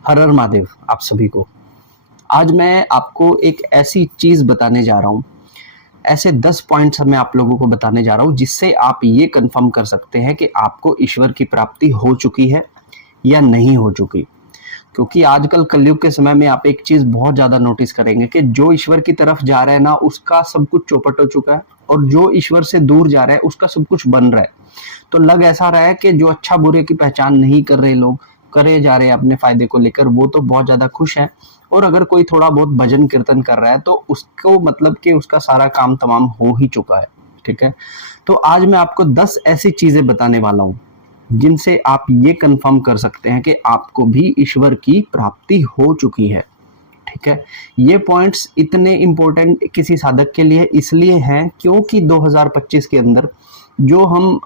हर हर महादेव आप सभी को। आज मैं आपको एक ऐसी चीज बताने जा रहा हूं, ऐसे 10 पॉइंट्स मैं आप लोगों को बताने जा रहा हूं जिससे आप ये कंफर्म कर सकते हैं कि आपको ईश्वर की प्राप्ति हो चुकी है या नहीं हो चुकी। क्योंकि आजकल कलयुग के समय में आप एक चीज बहुत ज्यादा नोटिस करेंगे कि जो ईश्वर की तरफ जा रहा है ना, उसका सब कुछ चौपट हो चुका है, और जो ईश्वर से दूर जा रहा है उसका सब कुछ बन रहा है। तो लग ऐसा रहा है कि जो अच्छा बुरे की पहचान नहीं कर रहे लोग, करे जा रहे हैं अपने फायदे को लेकर, वो तो बहुत ज्यादा खुश है। और अगर कोई थोड़ा बहुत भजन कीर्तन कर रहा है तो उसको मतलब कि उसका सारा काम तमाम हो ही चुका है। ठीक है, तो आज मैं आपको 10 ऐसी चीजें बताने वाला हूं जिनसे आप ये कंफर्म कर सकते हैं कि आपको भी ईश्वर की प्राप्ति हो चुकी है। ठीक है, ये पॉइंट्स इतने इंपॉर्टेंट किसी साधक के लिए इसलिए हैं क्योंकि 2025 के अंदर जो हम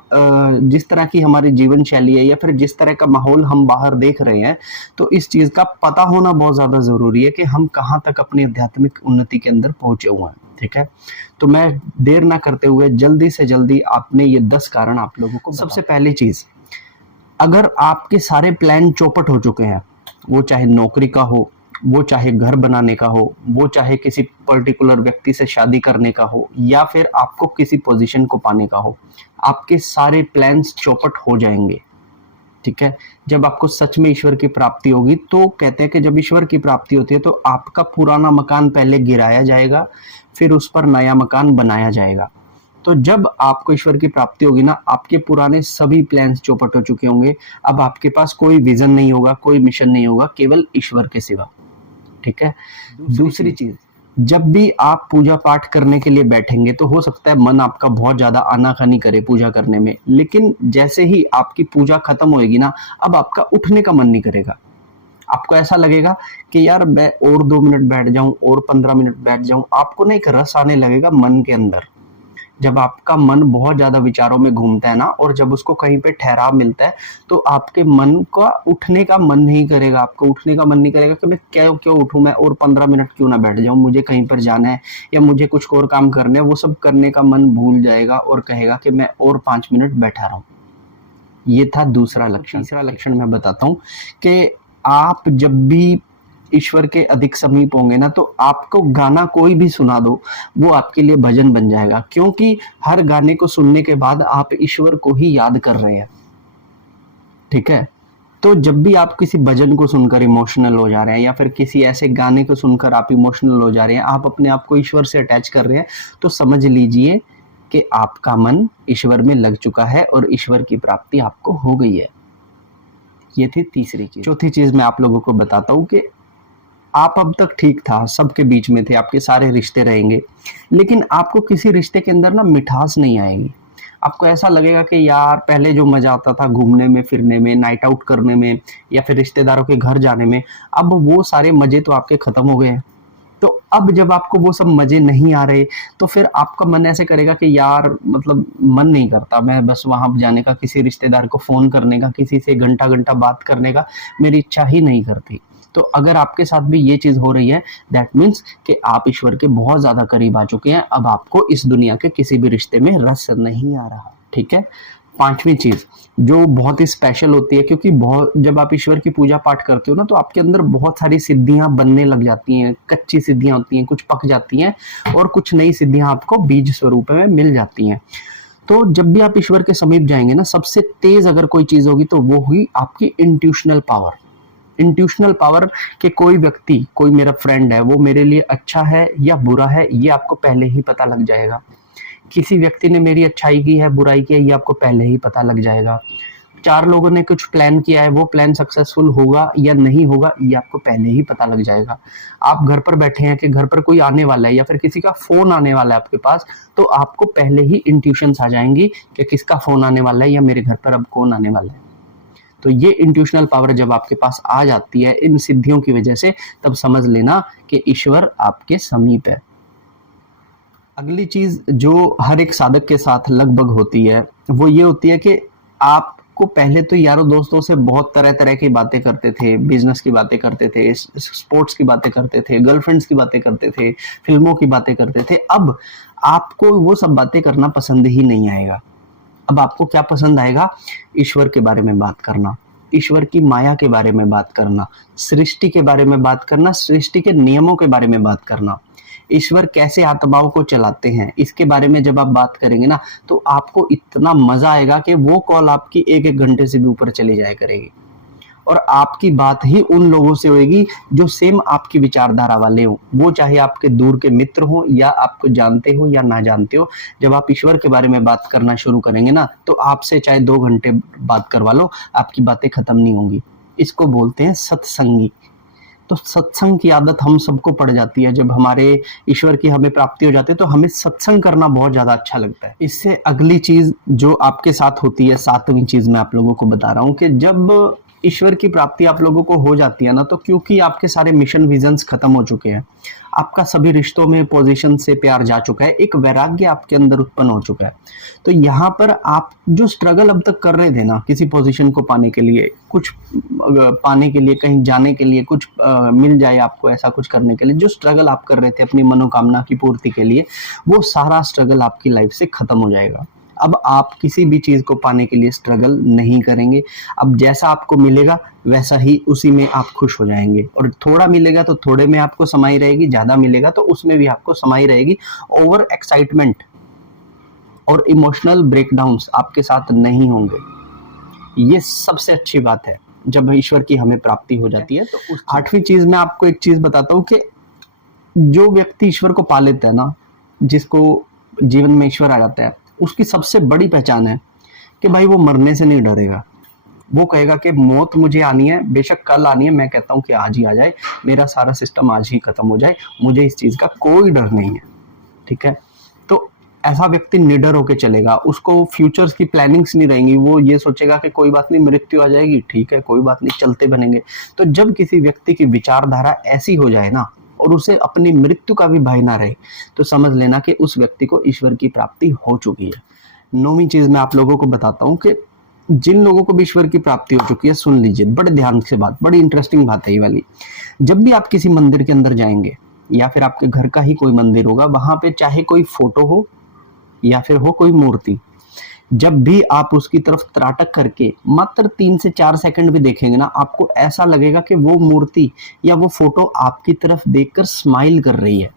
जिस तरह की हमारी जीवन शैली है या फिर जिस तरह का माहौल हम बाहर देख रहे हैं, तो इस चीज का पता होना बहुत ज्यादा जरूरी है कि हम कहाँ तक अपनी आध्यात्मिक उन्नति के अंदर पहुंचे हुए हैं। ठीक है, तो मैं देर ना करते हुए जल्दी से जल्दी आपने ये 10 कारण आप लोगों को। सबसे पहली चीज, अगर आपके सारे प्लान चौपट हो चुके हैं, वो चाहे नौकरी का हो, वो चाहे घर बनाने का हो, वो चाहे किसी पर्टिकुलर व्यक्ति से शादी करने का हो, या फिर आपको किसी पोजीशन को पाने का हो, आपके सारे प्लान्स चौपट हो जाएंगे। ठीक है, जब आपको सच में ईश्वर की प्राप्ति होगी, तो कहते हैं कि जब ईश्वर की प्राप्ति होती है तो आपका पुराना मकान पहले गिराया जाएगा, फिर उस पर नया मकान बनाया जाएगा। तो जब आपको ईश्वर की प्राप्ति होगी ना, आपके पुराने सभी प्लान्स चौपट हो चुके होंगे। अब आपके पास कोई विजन नहीं होगा, कोई मिशन नहीं होगा, केवल ईश्वर के सिवा। ठीक है, दूसरी चीज, जब भी आप पूजा पाठ करने के लिए बैठेंगे तो हो सकता है मन आपका बहुत ज्यादा आनाकानी करे पूजा करने में, लेकिन जैसे ही आपकी पूजा खत्म होएगी ना, अब आपका उठने का मन नहीं करेगा। आपको ऐसा लगेगा कि यार मैं और 2 मिनट बैठ जाऊं, और 15 मिनट बैठ जाऊं। आपको ना एक रस आने लगेगा मन के अंदर। जब आपका मन बहुत ज्यादा विचारों में घूमता है ना, और जब उसको कहीं पे ठहराव मिलता है, तो आपके मन का उठने का मन नहीं करेगा। आपको उठने का मन नहीं करेगा कि मैं क्यों क्यों उठूं, मैं और 15 मिनट क्यों ना बैठ जाऊं, मुझे कहीं पर जाना है या मुझे कुछ और काम करने है। वो सब करने का मन भूल जाएगा और कहेगा कि मैं और 5 मिनट बैठा रहूं। ये था दूसरा लक्षण। तीसरा लक्षण मैं बताता हूँ कि आप जब भी ईश्वर के अधिक समीप होंगे ना, तो आपको गाना कोई भी सुना दो, वो आपके लिए भजन बन जाएगा, क्योंकि हर गाने को सुनने के बाद आप ईश्वर को ही याद कर रहे हैं। ठीक है, तो जब भी आप किसी भजन को सुनकर इमोशनल हो जा रहे हैं, या फिर किसी ऐसे गाने को सुनकर आप इमोशनल हो जा रहे हैं, आप अपने आप को ईश्वर से अटैच कर रहे हैं, तो समझ लीजिए कि आपका मन ईश्वर में लग चुका है और ईश्वर की प्राप्ति आपको हो गई है। ये थी तीसरी चीज। चौथी चीज मैं आप लोगों को बताता हूँ कि आप अब तक ठीक था, सबके बीच में थे, आपके सारे रिश्ते रहेंगे, लेकिन आपको किसी रिश्ते के अंदर ना मिठास नहीं आएगी। आपको ऐसा लगेगा कि यार पहले जो मजा आता था घूमने में, फिरने में, नाइट आउट करने में, या फिर रिश्तेदारों के घर जाने में, अब वो सारे मजे तो आपके खत्म हो गए हैं। तो अब जब आपको वो सब मजे नहीं आ रहे, तो फिर आपका मन ऐसे करेगा कि यार मतलब मन नहीं करता, मैं बस वहां जाने का, किसी रिश्तेदार को फोन करने का, किसी से घंटा घंटा बात करने का मेरी इच्छा ही नहीं करती। तो अगर आपके साथ भी ये चीज हो रही है, दैट मीन्स कि आप ईश्वर के बहुत ज्यादा करीब आ चुके हैं। अब आपको इस दुनिया के किसी भी रिश्ते में रस नहीं आ रहा। ठीक है, पांचवी चीज जो बहुत ही स्पेशल होती है, क्योंकि बहुत जब आप ईश्वर की पूजा पाठ करते हो ना, तो आपके अंदर बहुत सारी सिद्धियां बनने लग जाती हैं। कच्ची सिद्धियां होती हैं, कुछ पक जाती हैं, और कुछ नई सिद्धियां आपको बीज स्वरूप में मिल जाती हैं। तो जब भी आप ईश्वर के समीप जाएंगे ना, सबसे तेज अगर कोई चीज होगी तो वो हुई आपकी इंट्यूशनल पावर। इंट्यूशनल पावर के कोई व्यक्ति, कोई मेरा फ्रेंड है, वो मेरे लिए अच्छा है या बुरा है, ये आपको पहले ही पता लग जाएगा। किसी व्यक्ति ने मेरी अच्छाई की है, बुराई की है, ये आपको पहले ही पता लग जाएगा। 4 लोगों ने कुछ प्लान किया है, वो प्लान सक्सेसफुल होगा या नहीं होगा, ये आपको पहले ही पता लग जाएगा। आप घर पर बैठे हैं कि घर पर कोई आने वाला है, या फिर किसी का फोन आने वाला है आपके पास, तो आपको पहले ही इंट्यूशंस आ जाएंगी कि किसका फोन आने वाला है या मेरे घर पर अब कौन आने वाला है। तो ये इंट्यूशनल पावर जब आपके पास आ जाती है इन सिद्धियों की वजह से, तब समझ लेना कि ईश्वर आपके समीप है। अगली चीज जो हर एक साधक के साथ लगभग होती है, वो ये होती है कि आपको पहले तो यारों दोस्तों से बहुत तरह तरह की बातें करते थे, बिजनेस की बातें करते थे, स्पोर्ट्स की बातें करते थे, गर्लफ्रेंड्स की बातें करते थे, फिल्मों की बातें करते थे। अब आपको वो सब बातें करना पसंद ही नहीं आएगा। अब आपको क्या पसंद आएगा? ईश्वर के बारे में बात करना, ईश्वर की माया के बारे में बात करना, सृष्टि के बारे में बात करना, सृष्टि के नियमों के बारे में बात करना, ईश्वर कैसे आत्माओं को चलाते हैं, इसके बारे में जब आप बात करेंगे ना, तो आपको इतना मजा आएगा कि वो कॉल आपकी 1-1 घंटे से भी ऊपर चली जाया करेगी। और आपकी बात ही उन लोगों से होगी जो सेम आपकी विचारधारा वाले हो, वो चाहे आपके दूर के मित्र हो या आपको जानते हो या ना जानते हो। जब आप ईश्वर के बारे में बात करना शुरू करेंगे ना, तो आपसे चाहे 2 घंटे बात करवा लो, आपकी बातें खत्म नहीं होंगी। इसको बोलते हैं सत्संगी। तो सत्संग की आदत हम सबको पड़ जाती है। जब हमारे ईश्वर की हमें प्राप्ति हो जाती है तो हमें सत्संग करना बहुत ज्यादा अच्छा लगता है। इससे अगली चीज जो आपके साथ होती है, 7वीं चीज मैं आप लोगों को बता रहा हूँ कि जब ईश्वर की प्राप्ति आप लोगों को हो जाती है ना, तो क्योंकि आपके सारे मिशन विजन्स खत्म हो चुके हैं, आपका सभी रिश्तों में पोजीशन से प्यार जा चुका है, एक वैराग्य आपके अंदर उत्पन्न हो चुका है। तो यहाँ पर आप जो स्ट्रगल अब तक कर रहे थे ना, किसी पोजीशन को पाने के लिए, कुछ पाने के लिए, कहीं जाने के लिए, कुछ मिल जाए आपको, ऐसा कुछ करने के लिए जो स्ट्रगल आप कर रहे थे अपनी मनोकामना की पूर्ति के लिए, वो सारा स्ट्रगल आपकी लाइफ से खत्म हो जाएगा। अब आप किसी भी चीज को पाने के लिए स्ट्रगल नहीं करेंगे। अब जैसा आपको मिलेगा वैसा ही उसी में आप खुश हो जाएंगे। और थोड़ा मिलेगा तो थोड़े में आपको समाई रहेगी, ज्यादा मिलेगा तो उसमें भी आपको समाई रहेगी। ओवर एक्साइटमेंट और इमोशनल ब्रेकडाउन्स आपके साथ नहीं होंगे। ये सबसे अच्छी बात है जब ईश्वर की हमें प्राप्ति हो जाती है। तो 8वीं चीज मैं आपको एक चीज बताता हूँ कि जो व्यक्ति ईश्वर को पा लेता है ना, जिसको जीवन में ईश्वर आ जाता है, उसकी सबसे बड़ी पहचान है कि भाई वो मरने से नहीं डरेगा। वो कहेगा कि मौत मुझे आनी है, बेशक कल आनी है, मैं कहता हूँ कि आज ही आ जाए, मेरा सारा सिस्टम आज ही खत्म हो जाए, मुझे इस चीज का कोई डर नहीं है। ठीक है, तो ऐसा व्यक्ति निडर होकर चलेगा, उसको फ्यूचर्स की प्लानिंग्स नहीं रहेंगी। वो ये सोचेगा कि कोई बात नहीं, मृत्यु आ जाएगी, ठीक है, कोई बात नहीं, चलते बनेंगे। तो जब किसी व्यक्ति की विचारधारा ऐसी हो जाए ना, और उसे अपनी मृत्यु का भी भय ना रहे, तो समझ लेना कि उस व्यक्ति को ईश्वर की प्राप्ति हो चुकी है। 9वीं चीज मैं आप लोगों को बताता हूँ कि जिन लोगों को भी ईश्वर की प्राप्ति हो चुकी है, सुन लीजिए बड़े ध्यान से बात, बड़ी इंटरेस्टिंग बात है ये वाली। जब भी आप किसी मंदिर के अंदर जाएंगे या फिर आपके घर का ही कोई मंदिर होगा, वहां पे चाहे कोई फोटो हो या फिर हो कोई मूर्ति, जब भी आप उसकी तरफ त्राटक करके मात्र 3 से 4 सेकंड भी देखेंगे ना, आपको ऐसा लगेगा कि वो मूर्ति या वो फोटो आपकी तरफ देखकर स्माइल कर रही है।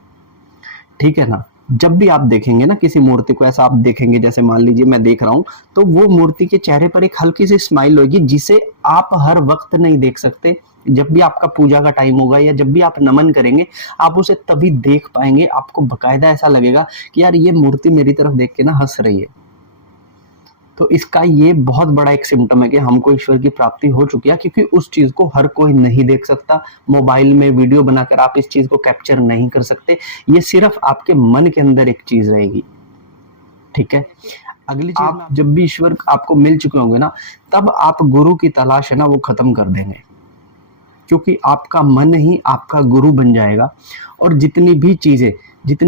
ठीक है ना, जब भी आप देखेंगे ना किसी मूर्ति को, ऐसा आप देखेंगे, जैसे मान लीजिए मैं देख रहा हूं, तो वो मूर्ति के चेहरे पर एक हल्की सी स्माइल होगी, जिसे आप हर वक्त नहीं देख सकते। जब भी आपका पूजा का टाइम होगा या जब भी आप नमन करेंगे, आप उसे तभी देख पाएंगे। आपको बकायदा ऐसा लगेगा कि यार ये मूर्ति मेरी तरफ देख के ना हंस रही है। तो इसका ये बहुत बड़ा एक सिम्टम है कि हमको ईश्वर की प्राप्ति हो चुकी है, क्योंकि उस चीज को हर कोई नहीं देख सकता। मोबाइल में वीडियो बनाकर आप इस चीज को कैप्चर नहीं कर सकते। ये सिर्फ आपके मन के अंदर एक चीज रहेगी। ठीक है, अगली चीज, आप जब भी ईश्वर आपको मिल चुके होंगे ना, तब आप गुरु की तलाश है ना वो खत्म कर देंगे, क्योंकि आपका मन ही आपका गुरु बन जाएगा। और जितनी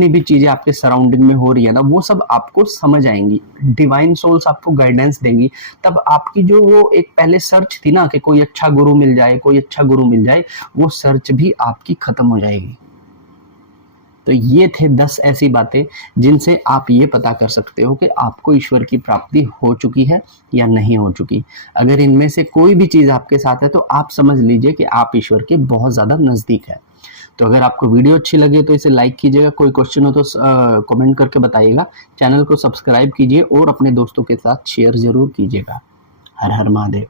भी चीजें आपके सराउंडिंग में हो रही है ना, वो सब आपको समझ आएंगी। डिवाइन सोल्स आपको गाइडेंस देंगी। तब आपकी जो वो एक पहले सर्च थी ना कि कोई अच्छा गुरु मिल जाए, वो सर्च भी आपकी खत्म हो जाएगी। तो ये थे 10 ऐसी बातें जिनसे आप ये पता कर सकते हो कि आपको ईश्वर की प्राप्ति हो चुकी है या नहीं हो चुकी। अगर इनमें से कोई भी चीज आपके साथ है तो आप समझ लीजिए कि आप ईश्वर के बहुत ज्यादा नजदीक है। तो अगर आपको वीडियो अच्छी लगे तो इसे लाइक कीजिएगा, कोई क्वेश्चन हो तो कमेंट करके बताइएगा, चैनल को सब्सक्राइब कीजिए और अपने दोस्तों के साथ शेयर जरूर कीजिएगा। हर हर महादेव।